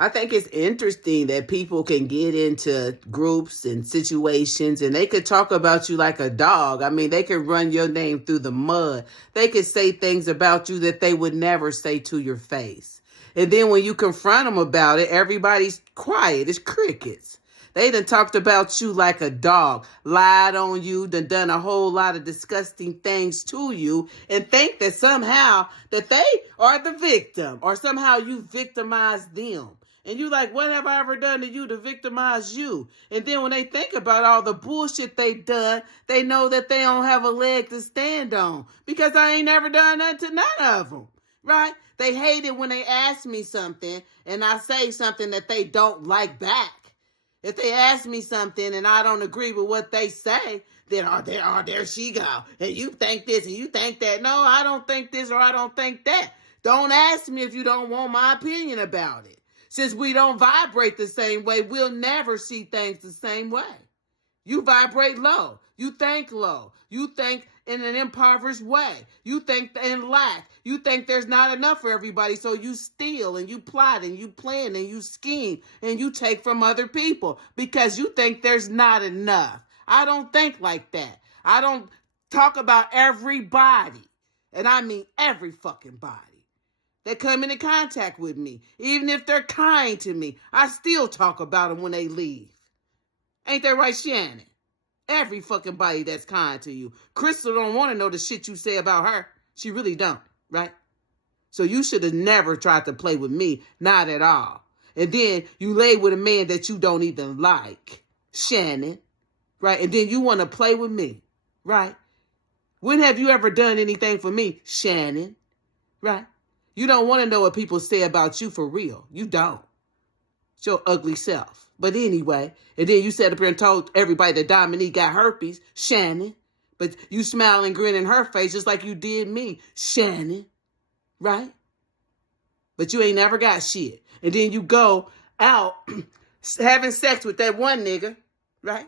I think it's interesting that people can get into groups and situations and they could talk about you like a dog. I mean, they could run your name through the mud. They could say things about you that they would never say to your face. And then when you confront them about it, everybody's quiet. It's crickets. They done talked about you like a dog, lied on you, done a whole lot of disgusting things to you, and think that somehow that they are the victim or somehow you victimized them. And you like, what have I ever done to you to victimize you? And then when they think about all the bullshit they done, they know that they don't have a leg to stand on because I ain't never done that to none of them, right? They hate it when they ask me something and I say something that they don't like back. If they ask me something and I don't agree with what they say, then there she go. And you think this and you think that. No, I don't think this or I don't think that. Don't ask me if you don't want my opinion about it. Since we don't vibrate the same way, we'll never see things the same way. You vibrate low. You think low. You think in an impoverished way. You think in lack. You think there's not enough for everybody, so you steal and you plot and you plan and you scheme and you take from other people because you think there's not enough. I don't think like that. I don't talk about everybody, and I mean every fucking body that come into contact with me. Even if they're kind to me, I still talk about them when they leave. Ain't that right, Shannon? Every fucking body that's kind to you. Crystal don't want to know the shit you say about her. She really don't, right? So you should have never tried to play with me. Not at all. And then you lay with a man that you don't even like. Shannon. Right? And then you want to play with me. Right? When have you ever done anything for me? Shannon. Right? You don't want to know what people say about you for real. You don't. It's your ugly self. But anyway, and then you sat up here and told everybody that Dominique got herpes, Shannon. But you smile and grin in her face just like you did me, Shannon. Right? But you ain't never got shit. And then you go out having sex with that one nigga, right?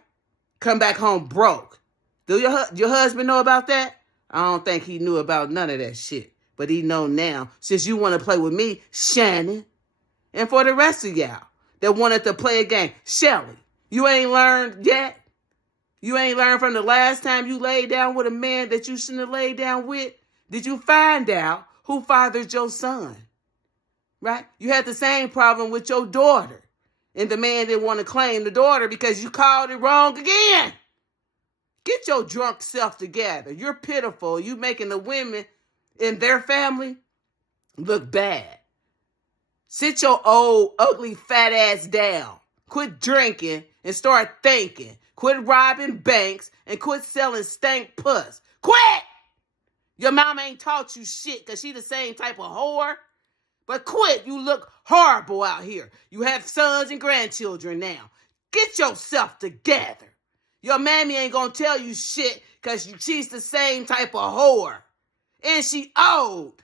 Come back home broke. Do your husband know about that? I don't think he knew about none of that shit. But he know now, since you want to play with me, Shannon. And for the rest of y'all that wanted to play a game, Shelly, you ain't learned yet? You ain't learned from the last time you laid down with a man that you shouldn't have laid down with? Did you find out who fathered your son? Right? You had the same problem with your daughter. And the man didn't want to claim the daughter because you called it wrong again. Get your drunk self together. You're pitiful. You making the women in their family look bad. Sit your old, ugly, fat ass down. Quit drinking and start thinking. Quit robbing banks and quit selling stank puss. Quit! Your mama ain't taught you shit because she the same type of whore. But quit. You look horrible out here. You have sons and grandchildren now. Get yourself together. Your mammy ain't gonna tell you shit because she's the same type of whore. And she old.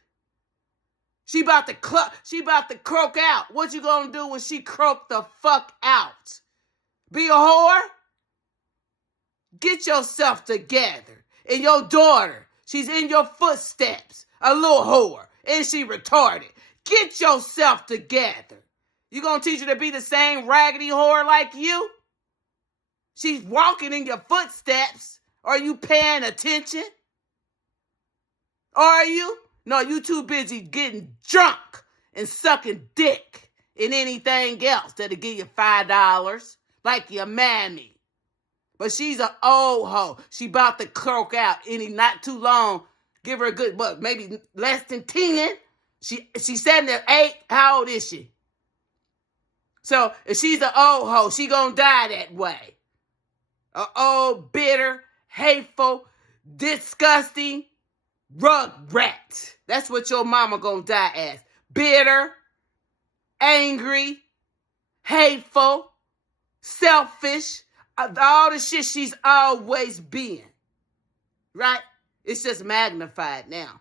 She about to croak out. What you gonna do when she croak the fuck out? Be a whore? Get yourself together. And your daughter, she's in your footsteps. A little whore. And she retarded. Get yourself together. You gonna teach her to be the same raggedy whore like you? She's walking in your footsteps. Are you paying attention? Are you? No, you too busy getting drunk and sucking dick and anything else that'll give you $5 like your mammy. But she's an old hoe. She about to croak out any not too long. Give her a good, maybe less than 10. She's 78. How old is she? So if she's an old hoe, she gonna die that way. An old, bitter, hateful, disgusting rug rat. That's what your mama gonna die as. Bitter, angry, hateful, selfish, all the shit she's always been. Right? It's just magnified now.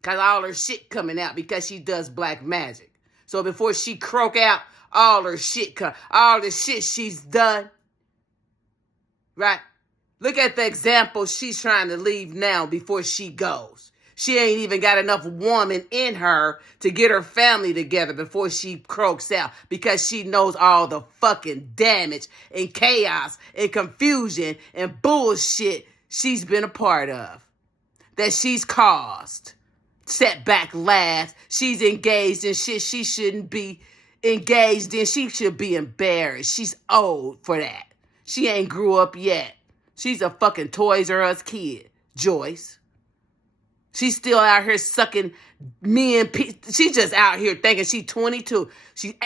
Because all her shit coming out because she does black magic. So before she croak out, all her shit all the shit she's done. Right? Look at the example she's trying to leave now before she goes. She ain't even got enough woman in her to get her family together before she croaks out, because she knows all the fucking damage and chaos and confusion and bullshit she's been a part of, that she's caused. Setback laughs. She's engaged in shit she shouldn't be engaged in. She should be embarrassed. She's old for that. She ain't grew up yet. She's a fucking Toys R Us kid, Joyce. She's still out here sucking men. She's just out here thinking she's 22. She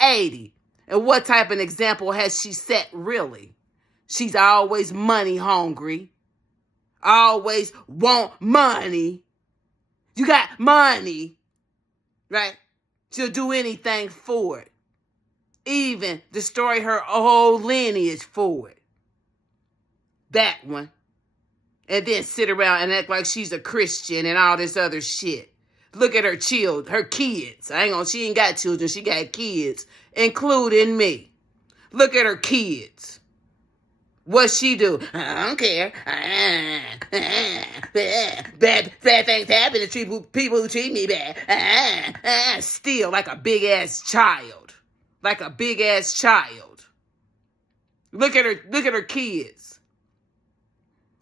80. And what type of example has she set, really? She's always money hungry. Always want money. You got money, right? She'll do anything for it. Even destroy her whole lineage for it. That one. And then sit around and act like she's a Christian and all this other shit. Look at her kids. She ain't got children, she got kids, including me. Look at her kids. What she do? I don't care. Bad things happen to people who treat me bad. Still like a big ass child. Like a big ass child. Look at her kids.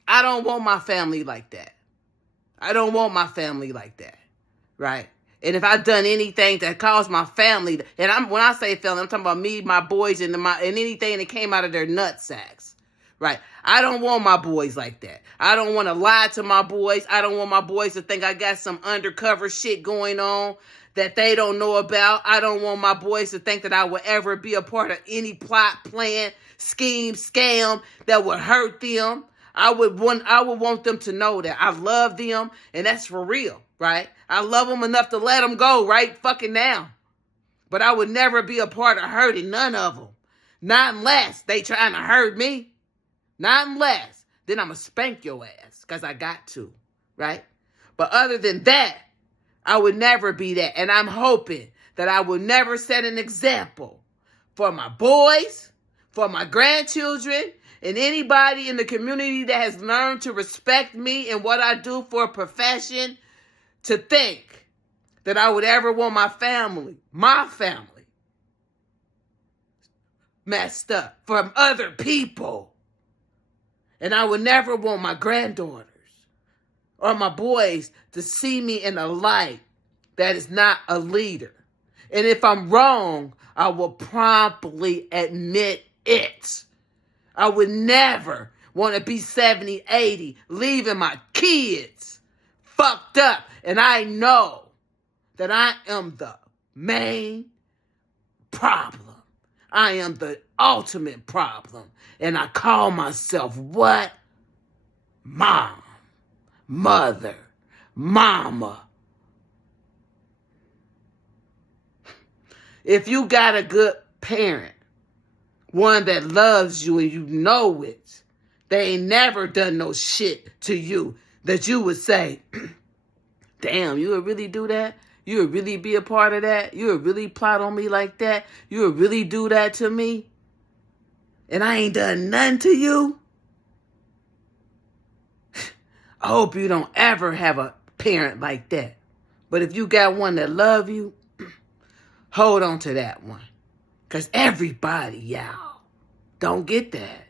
I don't want my family like that. I don't want my family like that. Right? And if I've done anything that caused my family, and when I say family, I'm talking about me, my boys, and anything that came out of their nut sacks. Right? I don't want my boys like that. I don't want to lie to my boys. I don't want my boys to think I got some undercover shit going on that they don't know about. I don't want my boys to think that I will ever be a part of any plot, plan, scheme, scam that would hurt them. I would want them to know that I love them, and that's for real, right? I love them enough to let them go right fucking now. But I would never be a part of hurting none of them. Not unless they trying to hurt me. Not unless, then I'm going to spank your ass, because I got to, right? But other than that, I would never be that. And I'm hoping that I will never set an example for my boys, for my grandchildren, and anybody in the community that has learned to respect me and what I do for a profession, to think that I would ever want my family, messed up from other people. And I would never want my granddaughters or my boys to see me in a light that is not a leader. And if I'm wrong, I will promptly admit it. I would never want to be 70, 80, leaving my kids fucked up. And I know that I am the main problem. I am the ultimate problem. And I call myself what? Mom. Mother. Mama. If you got a good parent, one that loves you and you know it, they ain't never done no shit to you that you would say, damn, you would really do that? You would really be a part of that? You would really plot on me like that? You would really do that to me? And I ain't done nothing to you? I hope you don't ever have a parent like that. But if you got one that love you, hold on to that one. Because everybody, y'all, don't get that.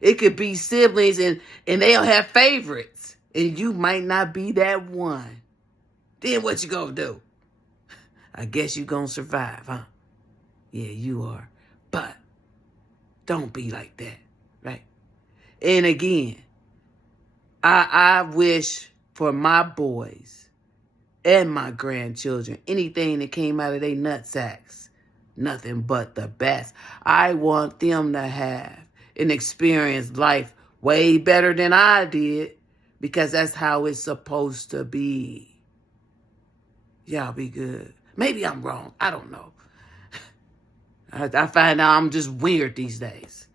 It could be siblings and they'll have favorites. And you might not be that one. Then what you gonna do? I guess you gonna survive, huh? Yeah, you are. But don't be like that, right? And again, I wish for my boys and my grandchildren, anything that came out of their nutsacks, nothing but the best. I want them to have and experience life way better than I did, because that's how it's supposed to be. Y'all be good. Maybe I'm wrong. I don't know. I find out I'm just weird these days.